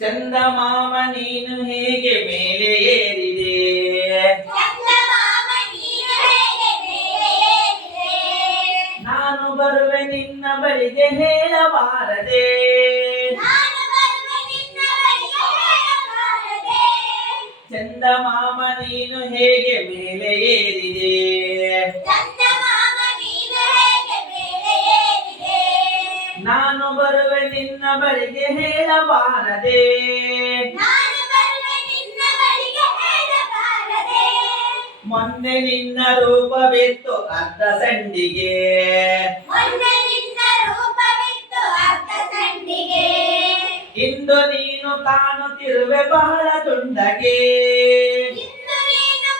ಚಂದಮಾಮ ನೀನು ಹೇಗೆ ಮೇಲೆ ಏರಿದೆ ಚಂದಮಾಮ ನೀನು ಹೇಗೆ ಮೇಲೆ ಏರಿದೆ? ನಾನು ಬರುವೆ ನಿನ್ನ ಬಳಿಗೆ ಹೇಳಬಾರದೆ ನಾನು ಬರುವೆ ನಿನ್ನ ಬಳಿಗೆ ಹೇಳಬಾರದೆ? ಚಂದಮಾಮ ನೀನು ಹೇಗೆ ಮೇಲೆ ಏರಿದೆ ನಾನು ಬರುವೆ ನಿನ್ನ ಬಳಿಗೆ ಹೇಳಬಾರದೆ? ಮೊನ್ನೆ ನಿನ್ನ ರೂಪವಿತ್ತು ಅರ್ಧ ಸಂಡಿಗೆ. ಇಂದು ನೀನು ಕಾಣುತ್ತಿರುವೆ ಬಹಳ ತುಂಡಗೆ ಇಂದು ನೀನು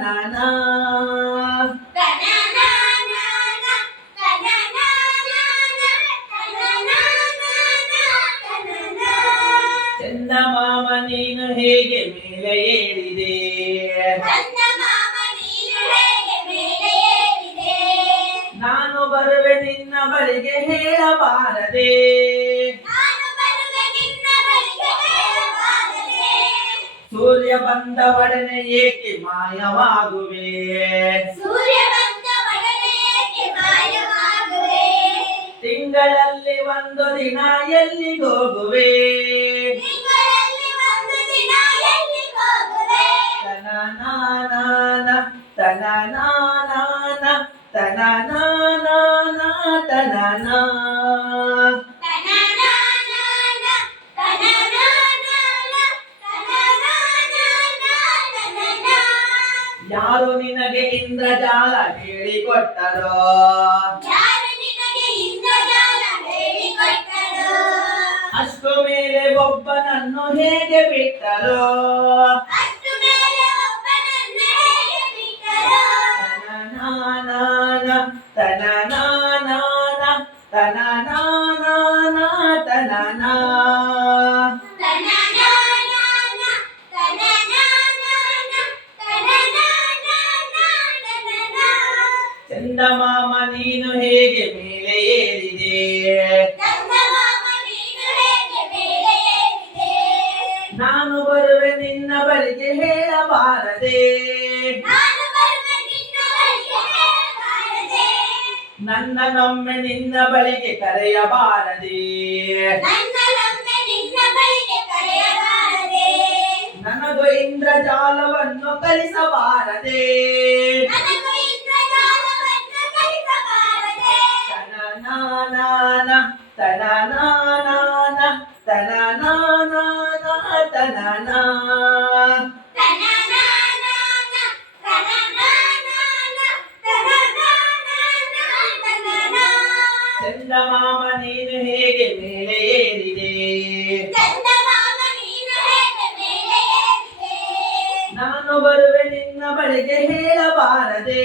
ಏರಿದೆ? ಚಂದಮಾಮ ನೀನು ಹೇಗೆ ಮೇಲೆ ಏರಿದೆ? ನಾನು ಬರುವೆ ನಿನ್ನ ಬಳಿಗೆ ಹೇಳಬಾರದೆ? ಸೂರ್ಯ ಬಂದ ಒಡನೆ ಏಕೆ ಮಾಯವಾಗುವೆ ಸೂರ್ಯ ಬಂದ ಒಡನೆ ಏಕೆ ಮಾಯವಾಗುವೆ? ತಿಂಗಳಲ್ಲಿ ಒಂದು ದಿನ ಎಲ್ಲಿಗೋಗುವೆ ತಿಂಗಳಲ್ಲಿ ಒಂದು ದಿನ ಎಲ್ಲಿಗೋಗುವೆ? ತನನಾನಾನ, ತನನಾನಾನ, ತನನಾನಾನ, ತನನಾ. ತನನಾನಾನ, ಯಾರು ನಿನಗೆ ಇಂದ್ರಜಾಲ ಹೇಳಿಕೊಟ್ಟರೋ? ಅಷ್ಟು ಮೇಲೆ ಒಬ್ಬನನ್ನು ಹೇಗೆ ಬಿಟ್ಟರೋ? ಅಷ್ಟು ಮೇಲೆ ಒಬ್ಬನನ್ನು ನನ್ನನೊಮ್ಮೆ ನಿನ್ನ ಬಳಿಗೆ ಕರೆಯಬಾರದೆ ನನ್ನನ್ನೊಮ್ಮೆ ನಿನ್ನ ಬಳಿಗೆ ಕರೆಯಬಾರದೆ? ನನಗೂ ಇಂದ್ರಜಾಲವನ್ನು ಕಲಿಸಬಾರದೆ ನನಗೂ ಇಂದ್ರಜಾಲವನ್ನು ಕಲಿಸಬಾರದೆ? ತನನಾನಾನ, ಚಂದಮಾಮ ನೀನು ಹೇಗೆ ಮೇಲೆ ಏರಿದೆ ಚಂದಮಾಮ ನೀನು ಹೇಗೆ ಮೇಲೆ ಏರಿದೆ? ನಾನು ಬರುವೆ ನಿನ್ನ ಬಳಿಗೆ ಹೇಳಬಾರದೆ